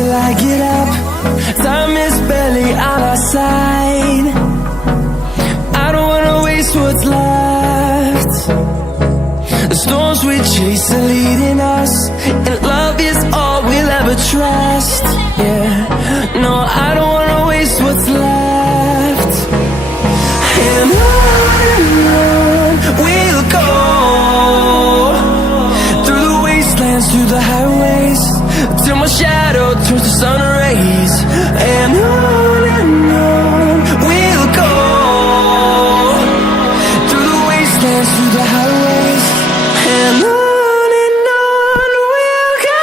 till I get up. Time is barely on our side. I don't wanna waste what's left. The storms we chase are leading us, and love is all we'll ever trust. Yeah, no, I don't wanna waste what's left. And on we'll go, through the wastelands, through the highways, till my shadow turns to sun rays. And on we'll go, through the wastelands, through the highways, and on we'll go.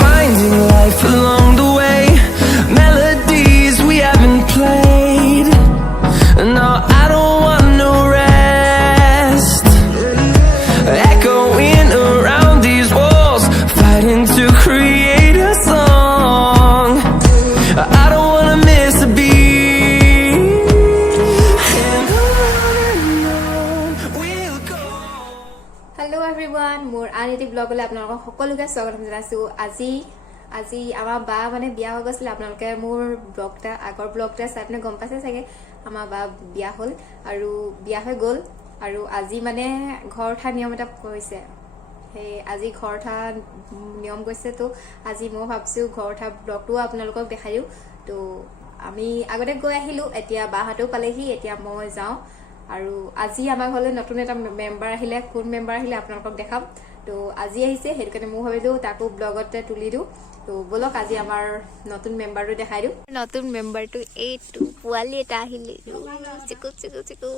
Finding life along the way, melodies we haven't played. No, I don't want no rest. Echoing around these walls, fighting to create a song. I don't wanna miss a beat. And on we'll go. Hello everyone, মোৰ আনিটি ব্লগলৈ আপোনালোকক সকলোকে স্বাগতম জনাইছো। আজি আমাৰ বা মানে বিয়া হৈ গৈছিল। আপোনালোকে মোৰ ব্লগটা আগৰ ব্লগটা চাই পিনে গম পাইছে চাগে। আমাৰ বা বিয়া হ'ল আৰু বিয়া হৈ গ'ল আৰু আজি মানে ঘৰ উঠা নিয়ম এটা কৰিছে। সেই আজি ঘৰ উঠা নিয়ম গৈছে, তো আজি মই ভাবিছো ঘৰ উঠা ব্লগটোও আপোনালোকক দেখাই দিওঁ। তো আমি আগতে গৈ আহিলো, এতিয়া বাহঁতেও পালেহি, এতিয়া মই যাওঁ। আৰু আজি আমাৰ ঘৰলৈ নতুন এটা মেম্বাৰ আহিলে, কোন মেম্বাৰ আহিলে আপোনালোকক দেখাম। তো আজি আহিছে, সেইটো কাৰণে মই ভাবিলো তাকো ব্লগতে তুলি দিওঁ। তো বলক আজি আমাৰ নতুন মেম্বাৰটো দেখাই দিওঁ। নতুন মেম্বাৰটো এইটো পোৱালি এটা আহিলে, চিকু চিকু চিকু।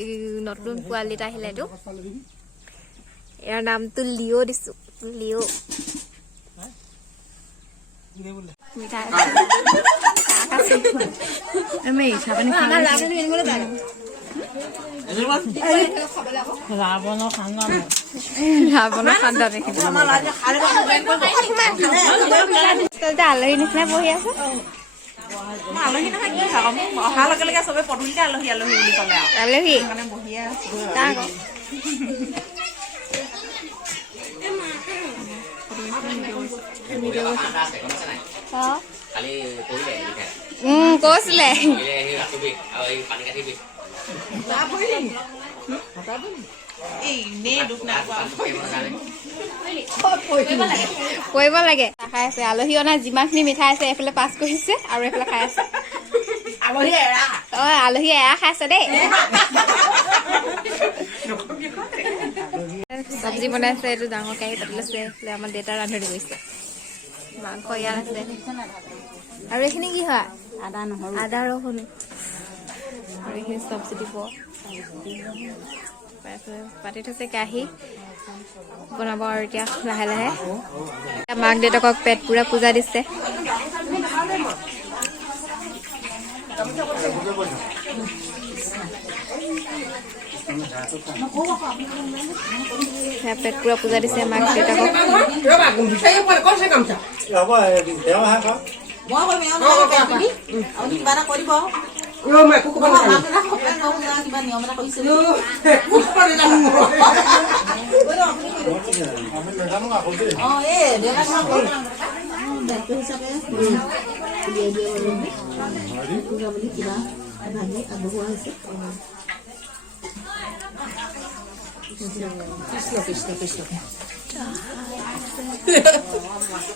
এই নতুন পোৱালি এটা আহিলে, এইটো ইয়াৰ নামটো লিঅ' দিছো, লিঅ'। মিঠাই ৰাৱণৰ খানদান আলহী নিচিনা বহি আছে। আলহী নহয়, কি অহাৰ লগে লগে চবে পদূলিতে আলহী আলহী বুলি ক'লে আৰু আলহী মানে বহিয়ে আছো। কৈছিলে কৰিব লাগে। খাই আছে আলহী অনা যিমানখিনি মিঠাই আছে, এইফালে পাছ কৰিছে আৰু এইফালে খাই আছে। আলহী এৰা খাইছে দেই। চব্জি বনাইছে, এইটো ডাঙৰ কেৰাহী পাতি লৈছে। আমাৰ দেউতা ৰান্ধনি কৰিছে, মাংস ইয়াত আছে। আৰু এইখিনি কি হয়? আদা নহৰু আৰু এইখিনি চব্জি দিব। পাতি থৈছে কেৰাহী, বনাব আৰু এতিয়া লাহে লাহে। মাক দেউতাকক পেট পুৰা পূজা দিছে। পেট পুৰা পূজা দিছে মাক দেউতাকক।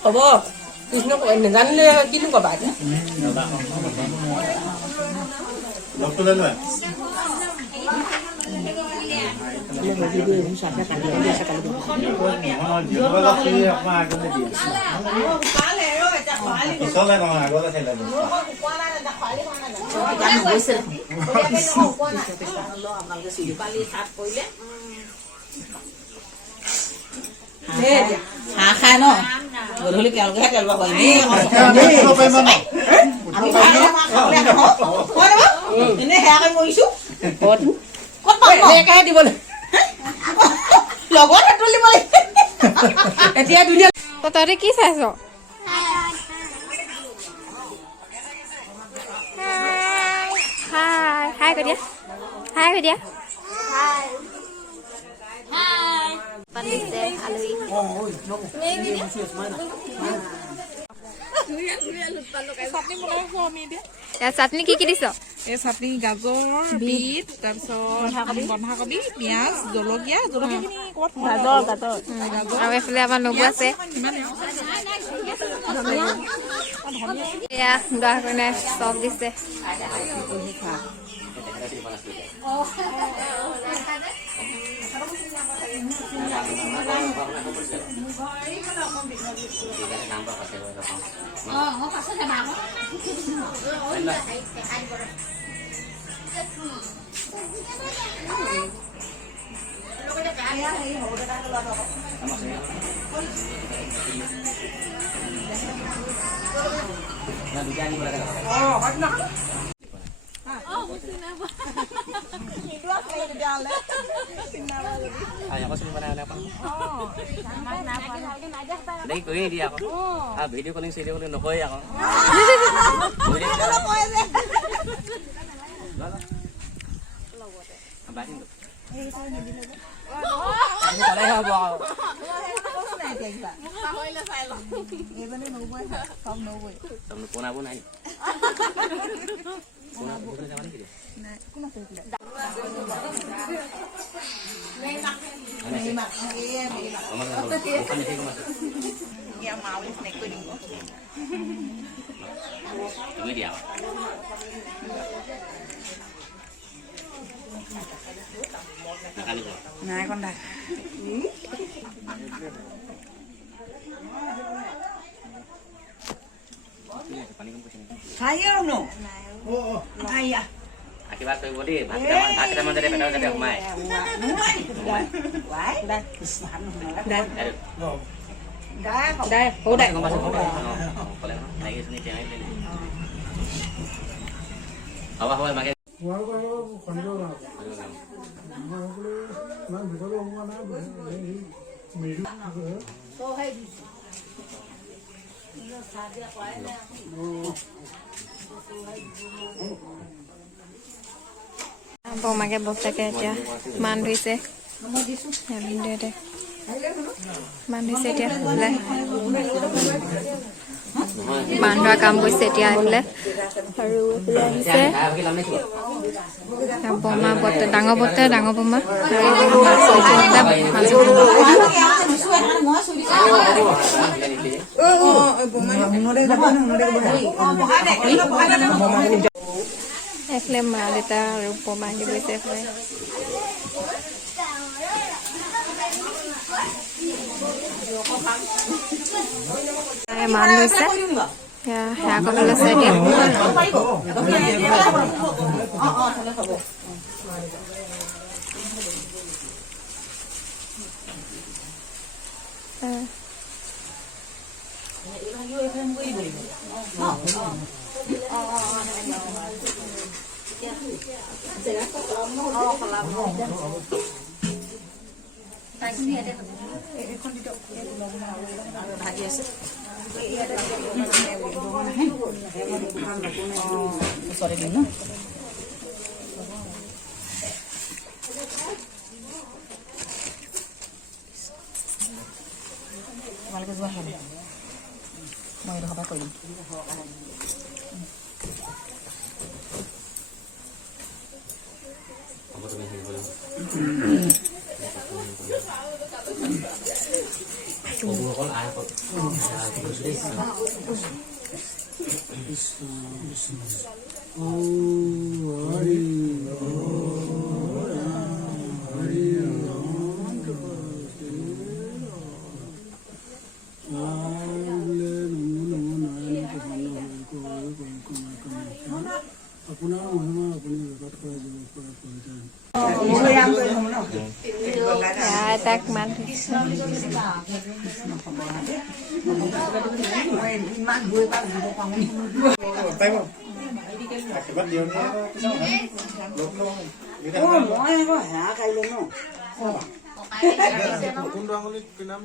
হ'ব কৃষ্ণ নেজানিলে কিনো কবা এতিয়া। হাঁহ খাই ন গধূলি তেওঁলোকেহে তেল পাব এনেই আমি এনে সেয়া কৰি মৰিছো ক'ত পাম দিবলৈ লগত তুলিব এতিয়া দুনীয়া তহঁতে কি চাইছ হাই হাই কৈ দিয়া হাই কৈ দিয়া পালিছে আলহী চাটনি কি কি দিছ এই চাটনি গাজৰ বিট তাৰপিছত বন্ধাকবি পিঁয়াজ জলকীয়া জলকীয়াখিনি ক'ত গাজৰ আৰু এইফালে আমাৰ নবু আছে এয়া দোৱা কাৰণে চব দিছে ভিডিঅ' কলিং চিডিঅ' কলিং নকৰে আকৌ বনাব নাই তুমি দিয়া নাই কন্দা আশীৰ্বাদ কৰিব দেই ভাতকেইটামান যাতে পেটৰ যাতে সোমাই হ'ব হ'ব মাকে বৌমাকে বৰ্তাকে এতিয়া মান ধৰিছে মান ধৰিছে এতিয়া মান ধৰা কাম কৰিছে এতিয়া আহিলে আৰু আহিছে বমা বৰ্তা ডাঙৰ বমা এইফালে মা দেউতা আৰু বমা আহি গৈছে এইফালে মান লৈছে সেয়া ক'ব লৈছে এতিয়া ভাজি আছে ওচৰতে দিম ন তোমালোকে যোৱা হ'লে মই এইটো সভা কৰিম তাক মান ইমান গৈ পাই দিব পাৰোঁ মই আকৌ হেৰা কাইলৈ ন কোনটো আঙুলিত পিনাম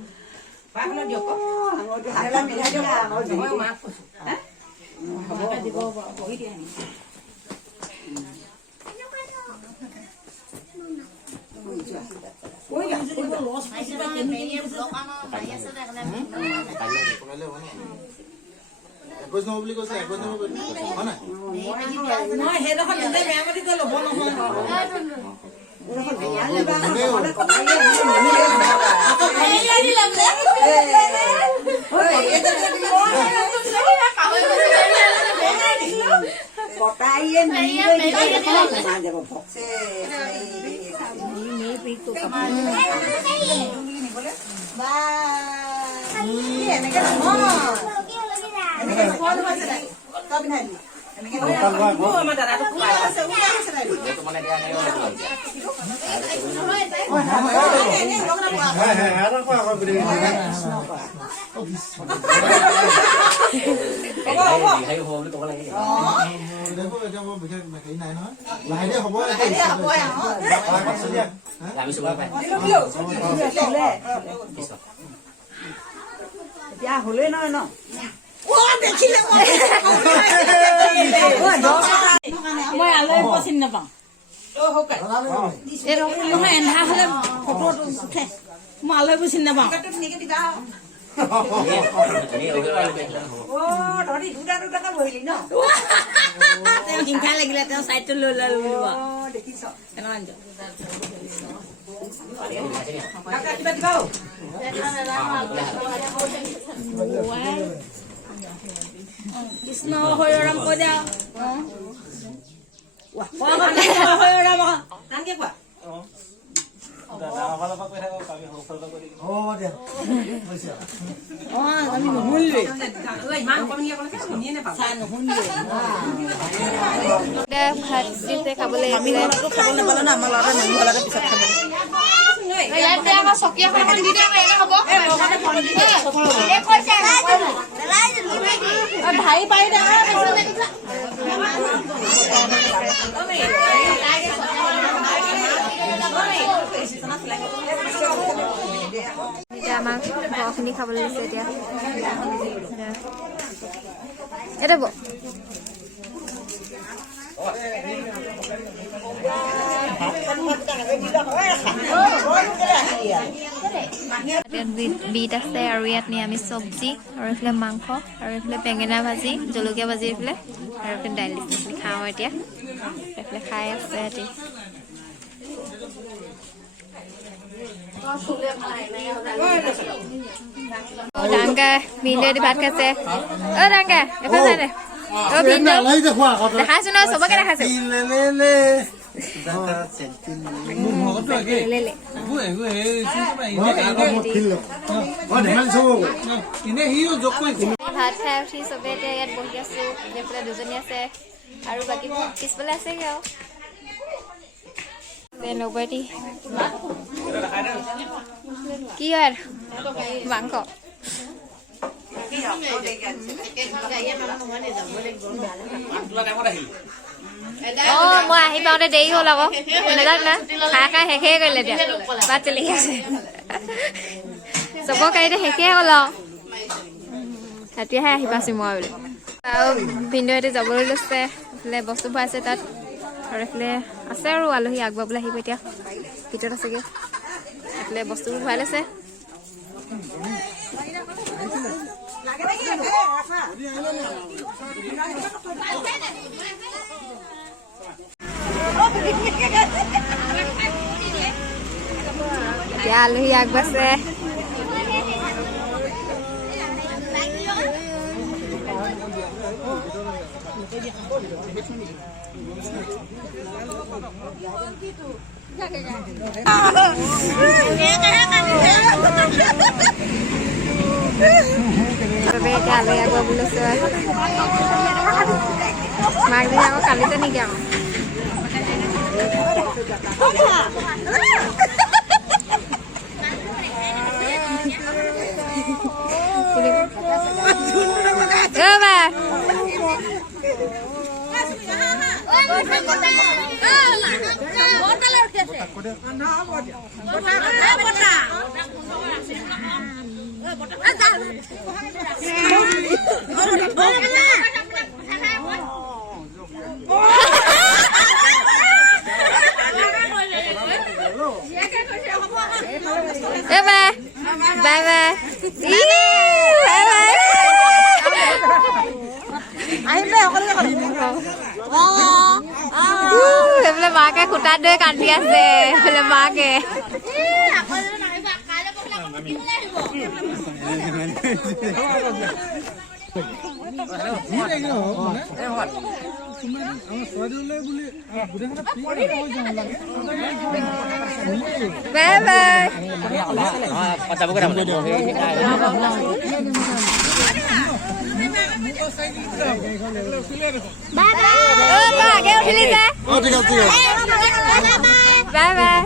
একৈশ নম্বৰ বুলি কৈছে 21 নম্বৰ হোৱা নাই মই সেইডোখৰ নিজে মেৰামতি কৰি ল'ব নহয় কটাইয়ে যাব ভক্সে এনেকে আমাৰ দাদাটো মানে দিয়া নাই হ'ব বুলি ক'ব লাগে এতিয়া মই বিশেষ হেৰি নাই নহয় লাহে হ'ব আমি চুব পাই এতিয়া হ'লেই নহয় ন মই আলহী চিনি নাপাওঁ এন্ধা হলে ফটো উঠে মই আলহীবোৰ চিনি নাপাওঁ হিংসা লাগিলে তেওঁ চাইডটো লৈ ললো দেখিছ কৃষ্ণ হৰিৰাম কৈ দিয়া হৰিৰাম কানকে কোৱা আমি নুশুনিলোৱে ভাত দিছে খাবলৈ খাব নাপালো না আমাৰ ল'ৰা নেমু হলাতে পিছত খাব ঢাৰি পাৰি এতিয়া আমাক ঘৰখিনি খাবলৈ দিছে এতিয়া এতিয়া বিট আছে আৰু ইয়াত নিৰামিষ চব্জি আৰু এইফালে মাংস আৰু এইফালে বেঙেনা ভাজি জলকীয়া ভাজি এইফালে আৰু এইফালে দাইল দিছে খাওঁ এতিয়া এইফালে খাই আছে সিহঁতি ডাঙৰ ভিনদেউ ভাত খাইছে ডাঙৰ এফালে দে দেখাইছো ন চবকে দেখাইছো ভাত খাই উঠি চবে এতিয়া ইয়াত বহি আছো এইফালে দুজনী আছে আৰু বাকী পিছফালে আছেগে আৰু নবটি কি হয় মাংস মই আহি পাওঁতে দেৰি হ'ল আকৌ নাজানো না খাই খাই শেষে কৰিলে এতিয়া বাট চলি আছে চবৰ কাইতে শেষে হ'ল আৰু ৰাতিহে আহি পাইছো মই বোলে আৰু ভিনদেউহঁতে যাবলৈ লৈছে এইফালে বস্তু ভৰাইছে তাত আৰু এইফালে আছে আৰু আলহী আগবাবলৈ আহিব এতিয়া ভিতৰত আছেগৈ এইফালে বস্তুবোৰ ভৰাই লৈছে এতিয়া আলহী আগবাছে এতিয়া আলহী আগুৱা বুলিছে মাক দিদি আকৌ কালিতে নেকি আকৌ Bye bye. Bye bye. সেইফালে মাকে খুটাত লৈ কান্দি আছে সেইফালে মাকে বাই বাই আগে উঠিলি যে বাই বাই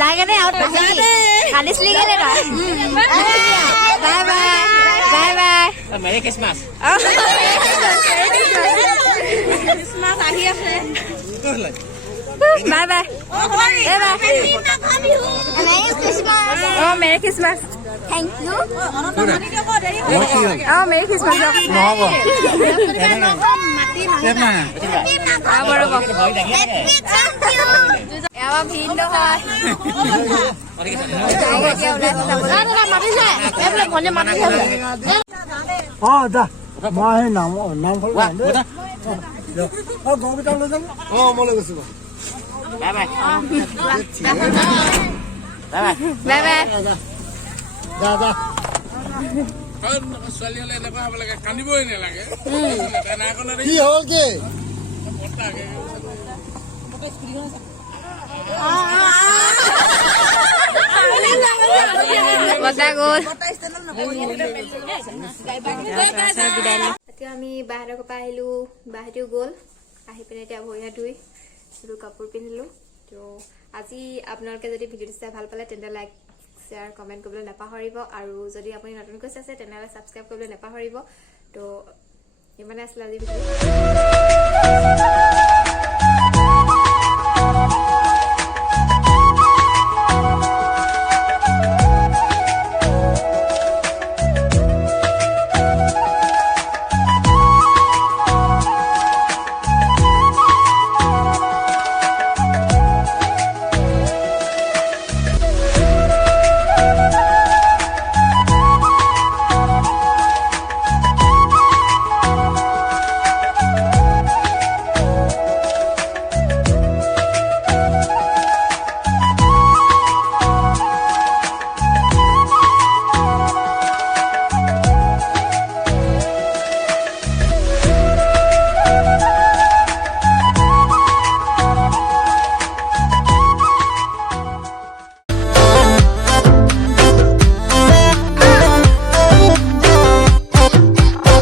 জায়গাতে কান্দিছিলি কেলে তই বাই বাই বাই বাই মেৰি খ্ৰীষ্টমাছ আহি আছে বাই বাই মেৰি খ্ৰীষ্টমাছ থেংক ইউ মেৰি খ্ৰীষ্টমাছ এবাৰ ভিন নহয় যা মই সেই নাম গৰুকেইটা লৈ যাম মই লৈ গৈছো বাই বাই বাই বাই যা যা ছোৱালী হলে এনেকুৱা হ'ব লাগে কান্দিবই নালাগে কি হ'ল কি এতিয়া আমি বাহিৰৰ পৰা আহিলো বাহিৰও গ'ল আহি পিনে এতিয়া ভৰি হাত ধুই এইবোৰ কাপোৰ পিন্ধিলো তো আজি আপোনালোকে যদি ভিডিঅ'টো চাই ভাল পালে তেন্তে লাইক শ্বেয়াৰ কমেণ্ট কৰিবলৈ নাপাহৰিব আৰু যদি আপুনি নতুনকৈ চাইছে তেনেহ'লে ছাবস্ক্ৰাইব কৰিবলৈ নাপাহৰিব তো ইমানে আছিলে আজি ভিডিঅ'